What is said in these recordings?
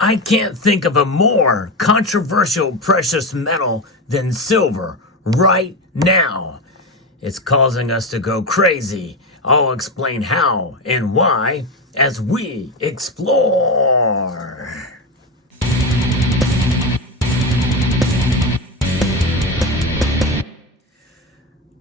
I can't think of a more controversial precious metal than silver right now. It's causing us to go crazy. I'll explain how and why as we explore.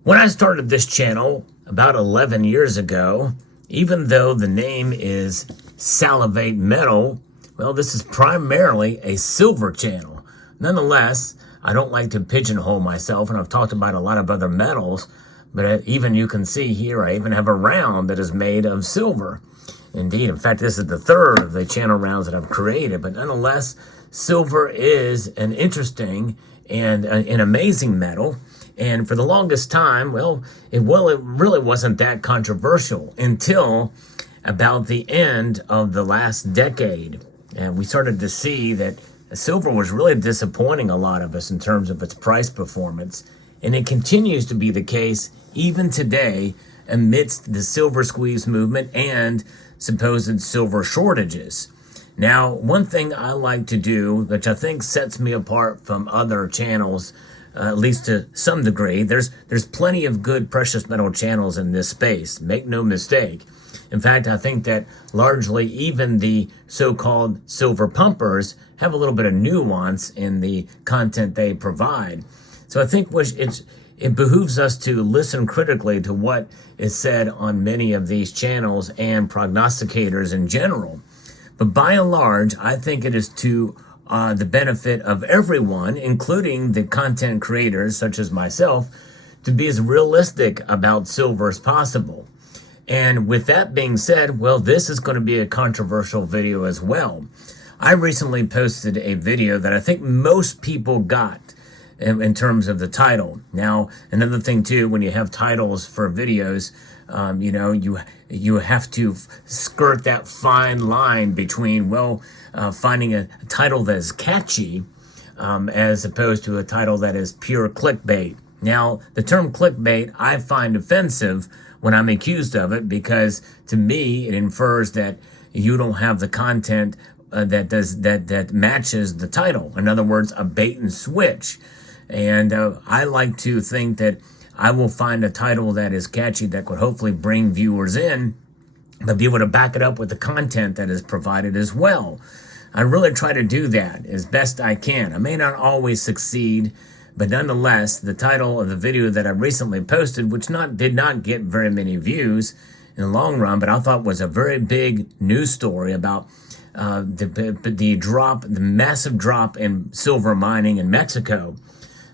When I started this channel about 11 years ago, even though the name is Salivate Metal, well, this is primarily a silver channel. Nonetheless, I don't like to pigeonhole myself, and I've talked about a lot of other metals, but even you can see here, I even have a round that is made of silver. Indeed, in fact, this is the third of the channel rounds that I've created, but nonetheless, silver is an interesting and an amazing metal. And for the longest time, it really wasn't that controversial until about the end of the last decade. And we started to see that silver was really disappointing a lot of us in terms of its price performance. And it continues to be the case even today amidst the silver squeeze movement and supposed silver shortages. Now, one thing I like to do, which I think sets me apart from other channels, at least to some degree, there's plenty of good precious metal channels in this space. Make no mistake. In fact, I think that largely even the so-called silver pumpers have a little bit of nuance in the content they provide. So I think it behooves us to listen critically to what is said on many of these channels and prognosticators in general. But by and large, I think it is to the benefit of everyone, including the content creators such as myself, to be as realistic about silver as possible. And with that being said, well, this is going to be a controversial video as well. I recently posted a video that I think most people got in terms of the title. Now, another thing too, when you have titles for videos, you have to skirt that fine line between, finding a title that is catchy as opposed to a title that is pure clickbait. Now, the term clickbait I find offensive when I'm accused of it, because to me it infers that you don't have the content that matches the title. In other words, a bait and switch. And I like to think that I will find a title that is catchy that could hopefully bring viewers in, but be able to back it up with the content that is provided as well. I really try to do that as best I can. I may not always succeed, but nonetheless, the title of the video that I recently posted, which did not get very many views in the long run, but I thought was a very big news story about the massive drop in silver mining in Mexico.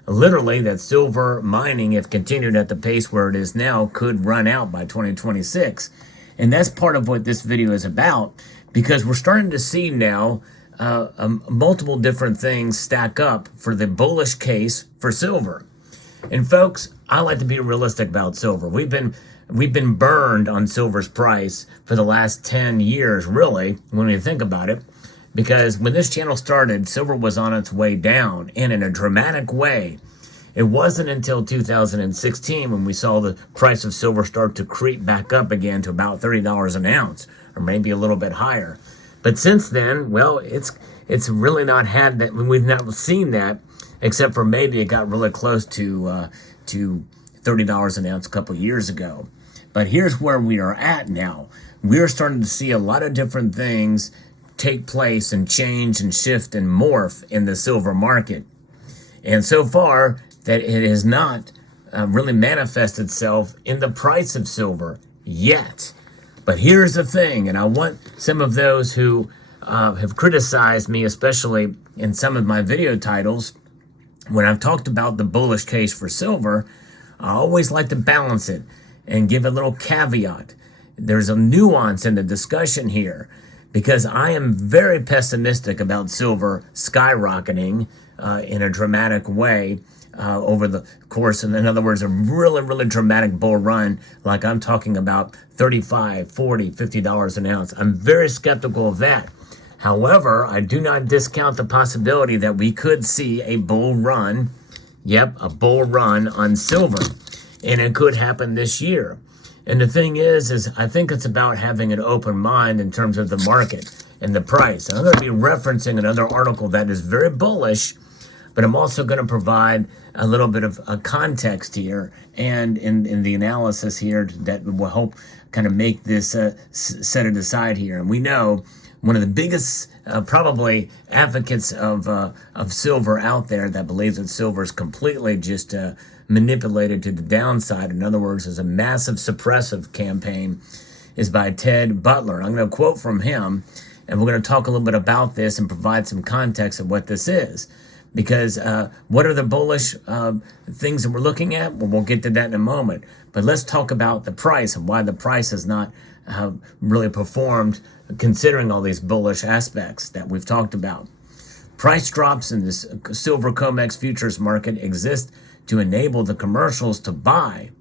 Literally, that silver mining, if continued at the pace where it is now, could run out by 2026. And that's part of what this video is about, because we're starting to see now multiple different things stack up for the bullish case for silver. And folks, I like to be realistic about silver. We've been burned on silver's price for the last 10 years, really, when you think about it. Because when this channel started, silver was on its way down, and in a dramatic way. It wasn't until 2016 when we saw the price of silver start to creep back up again to about $30 an ounce, or maybe a little bit higher. But since then, well, it's really not had that. We've not seen that, except for maybe it got really close to $30 an ounce a couple years ago. But here's where we are at now. We're starting to see a lot of different things take place and change and shift and morph in the silver market. And so far, that it has not really manifested itself in the price of silver yet. But here's the thing, and I want some of those who have criticized me, especially in some of my video titles, when I've talked about the bullish case for silver, I always like to balance it and give a little caveat. There's a nuance in the discussion here, because I am very pessimistic about silver skyrocketing in a dramatic way over the course. In other words, a really, really dramatic bull run, like I'm talking about $35, $40, $50 an ounce. I'm very skeptical of that. However, I do not discount the possibility that we could see a bull run, a bull run on silver, and it could happen this year. And the thing is I think it's about having an open mind in terms of the market. and the price. And I'm going to be referencing another article that is very bullish, but I'm also going to provide a little bit of a context here and in the analysis here that will help kind of make this set it aside here. And we know one of the biggest probably advocates of silver out there that believes that silver is completely just manipulated to the downside. In other words, is a massive suppressive campaign is by Ted Butler. I'm going to quote from him, and we're going to talk a little bit about this and provide some context of what this is. Because what are the bullish things that we're looking at? Well, we'll get to that in a moment. But let's talk about the price and why the price has not really performed considering all these bullish aspects that we've talked about. Price drops in this silver COMEX futures market exist to enable the commercials to buy.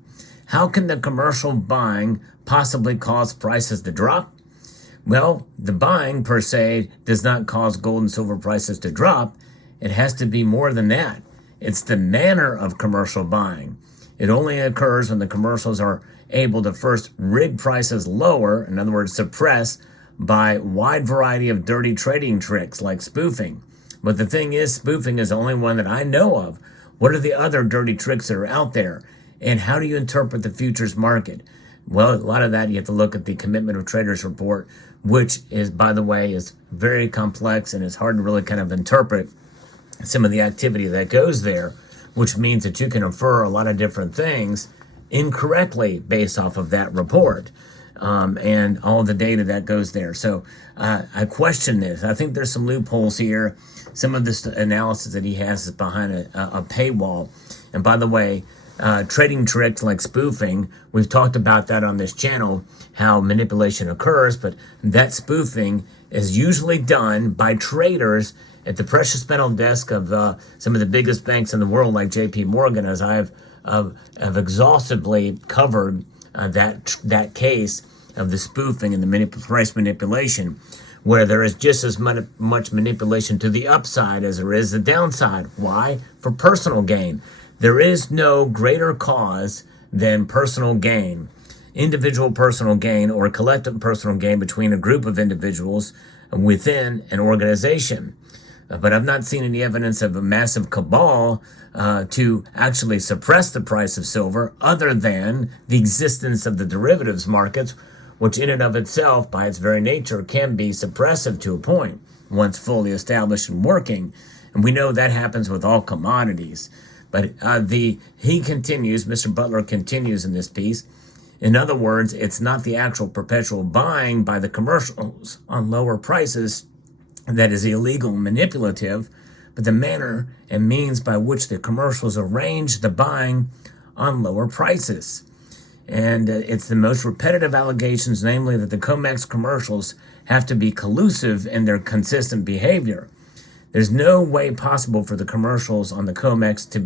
How can the commercial buying possibly cause prices to drop? Well, the buying per se does not cause gold and silver prices to drop. It has to be more than that. It's the manner of commercial buying. It only occurs when the commercials are able to first rig prices lower, in other words, suppress, by wide variety of dirty trading tricks like spoofing. But the thing is, spoofing is the only one that I know of. What are the other dirty tricks that are out there? And how do you interpret the futures market? Well, a lot of that you have to look at the Commitment of Traders report, which is, by the way, is very complex and it's hard to really kind of interpret some of the activity that goes there, which means that you can infer a lot of different things incorrectly based off of that report and all the data that goes there. So I question this. I think there's some loopholes here. Some of this analysis that he has is behind a paywall. And by the way, trading tricks like spoofing, we've talked about that on this channel, how manipulation occurs, but that spoofing is usually done by traders at the precious metal desk of some of the biggest banks in the world, like JP Morgan, as I've exhaustively covered that case of the spoofing and the price manipulation, where there is just as much manipulation to the upside as there is the downside. Why? For personal gain. There is no greater cause than personal gain, individual personal gain or collective personal gain between a group of individuals within an organization. But I've not seen any evidence of a massive cabal to actually suppress the price of silver other than the existence of the derivatives markets, which in and of itself, by its very nature, can be suppressive to a point once fully established and working. And we know that happens with all commodities. But he continues, Mr. Butler continues in this piece. In other words, it's not the actual perpetual buying by the commercials on lower prices that is illegal and manipulative, but the manner and means by which the commercials arrange the buying on lower prices. And it's the most repetitive allegations, namely that the COMEX commercials have to be collusive in their consistent behavior. There's no way possible for the commercials on the COMEX to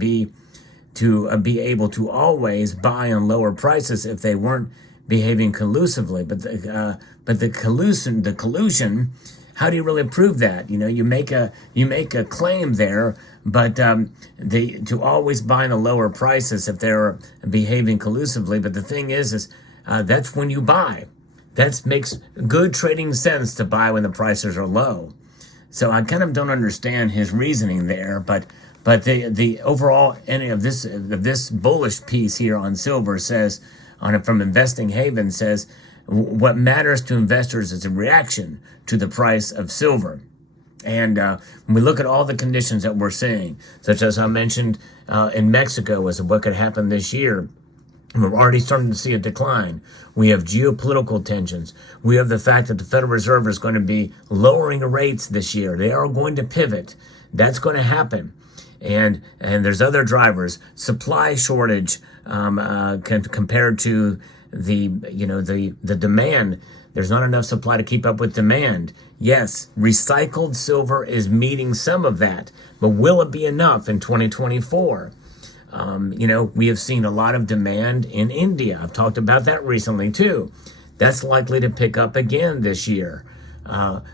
be able to always buy on lower prices if they weren't behaving collusively. But the collusion. How do you really prove that? You know, you make a claim there, but to always buy in the lower prices if they're behaving collusively. But the thing is that's when you buy. That makes good trading sense to buy when the prices are low. So I kind of don't understand his reasoning there, but the overall ending of this bullish piece here on silver says, from Investing Haven, says, what matters to investors is a reaction to the price of silver. And when we look at all the conditions that we're seeing, such as I mentioned in Mexico as to what could happen this year, we're already starting to see a decline. We have geopolitical tensions. We have the fact that the Federal Reserve is going to be lowering rates this year. They are going to pivot. That's going to happen. And there's other drivers. Supply shortage compared to the demand. There's not enough supply to keep up with demand. Yes, recycled silver is meeting some of that, but will it be enough in 2024? We have seen a lot of demand in India. I've talked about that recently too. That's likely to pick up again this year.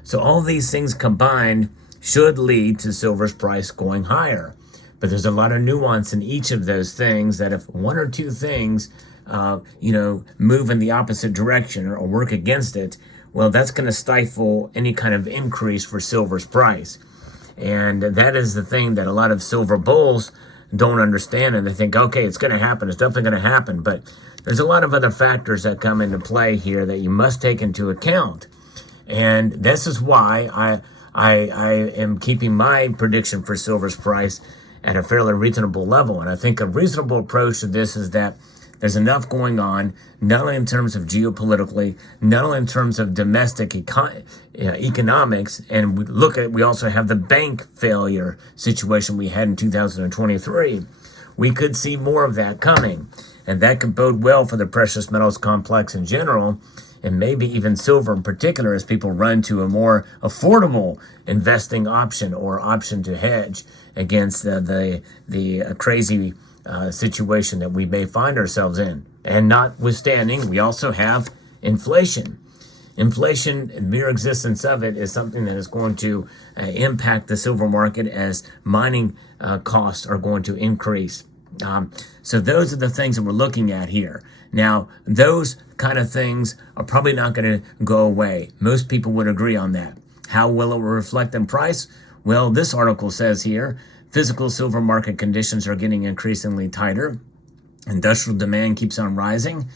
So all these things combined should lead to silver's price going higher. But there's a lot of nuance in each of those things that if one or two things move in the opposite direction or work against it, well, that's going to stifle any kind of increase for silver's price. And that is the thing that a lot of silver bulls don't understand. And they think, okay, it's going to happen. It's definitely going to happen. But there's a lot of other factors that come into play here that you must take into account. And this is why I am keeping my prediction for silver's price at a fairly reasonable level. And I think a reasonable approach to this is that there's enough going on, not only in terms of geopolitically, not only in terms of domestic economics, and we also have the bank failure situation we had in 2023. We could see more of that coming, and that could bode well for the precious metals complex in general, and maybe even silver in particular, as people run to a more affordable investing option or option to hedge against the crazy situation that we may find ourselves in. And notwithstanding, we also have inflation. Inflation, the mere existence of it, is something that is going to impact the silver market as mining costs are going to increase. So those are the things that we're looking at here. Now, those kind of things are probably not going to go away. Most people would agree on that. How will it reflect in price? Well, this article says here, physical silver market conditions are getting increasingly tighter. Industrial demand keeps on rising.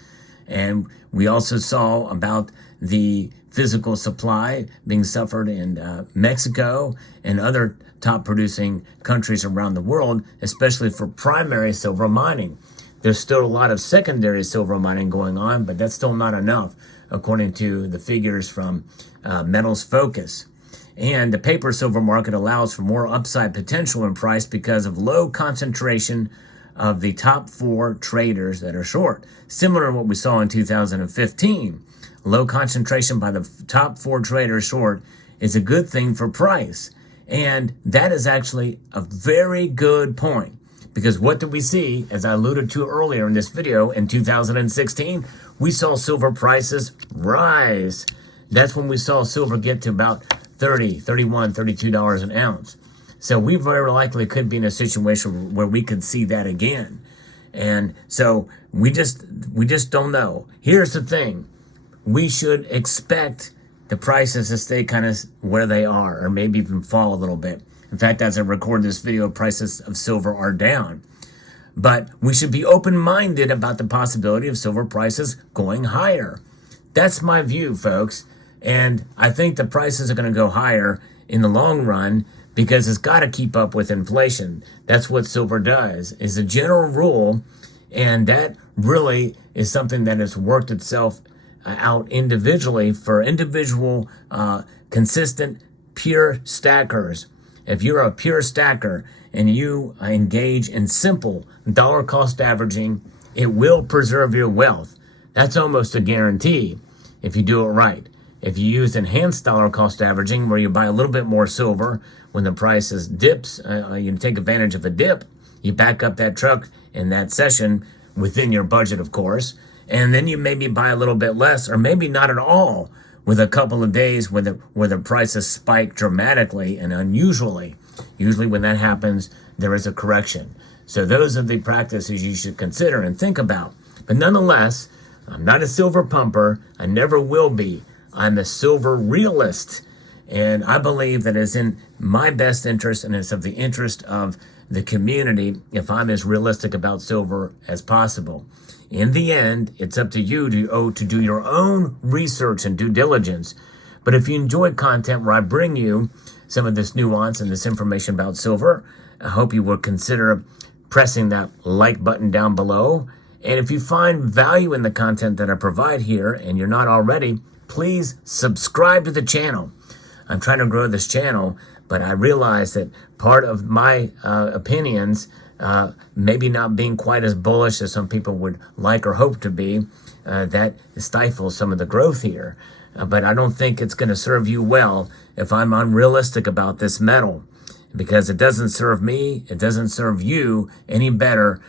And we also saw about the physical supply being suffered in Mexico and other top producing countries around the world, especially for primary silver mining. There's still a lot of secondary silver mining going on, but that's still not enough, according to the figures from Metals Focus. And the paper silver market allows for more upside potential in price because of low concentration of the top 4 traders that are short. Similar to what we saw in 2015. Low concentration by the top 4 traders short is a good thing for price. And that is actually a very good point. Because what did we see, as I alluded to earlier in this video, in 2016, we saw silver prices rise. That's when we saw silver get to about $30, $31, $32 an ounce. So we very likely could be in a situation where we could see that again. And so we just don't know. Here's the thing. We should expect the prices to stay kind of where they are, or maybe even fall a little bit. In fact, as I record this video, prices of silver are down. But we should be open-minded about the possibility of silver prices going higher. That's my view, folks. And I think the prices are going to go higher in the long run because it's got to keep up with inflation. That's what silver does, is a general rule. And that really is something that has worked itself out individually for individual, consistent, pure stackers. If you're a pure stacker and you engage in simple dollar cost averaging, it will preserve your wealth. That's almost a guarantee if you do it right. If you use enhanced dollar cost averaging, where you buy a little bit more silver when the prices dips, you take advantage of a dip, you back up that truck in that session within your budget, of course, and then you maybe buy a little bit less, or maybe not at all, with a couple of days where the prices spike dramatically and unusually. Usually when that happens, there is a correction. So those are the practices you should consider and think about. But nonetheless, I'm not a silver pumper. I never will be. I'm a silver realist. And I believe that it's in my best interest and it's of the interest of the community if I'm as realistic about silver as possible. In the end, it's up to you to do your own research and due diligence. But if you enjoy content where I bring you some of this nuance and this information about silver, I hope you will consider pressing that like button down below. And if you find value in the content that I provide here and you're not already, please subscribe to the channel. I'm trying to grow this channel, but I realize that part of my opinions maybe not being quite as bullish as some people would like or hope to be, that stifles some of the growth here. But I don't think it's going to serve you well if I'm unrealistic about this metal, because it doesn't serve me, it doesn't serve you any better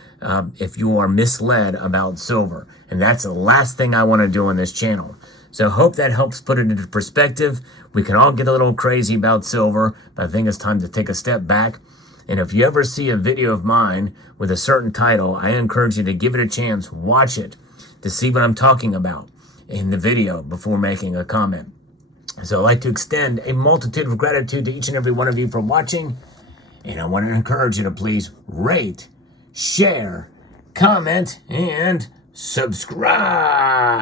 if you are misled about silver. And that's the last thing I want to do on this channel. So I hope that helps put it into perspective. We can all get a little crazy about silver, but I think it's time to take a step back. And if you ever see a video of mine with a certain title, I encourage you to give it a chance, watch it, to see what I'm talking about in the video before making a comment. So I'd like to extend a multitude of gratitude to each and every one of you for watching. And I want to encourage you to please rate, share, comment, and subscribe.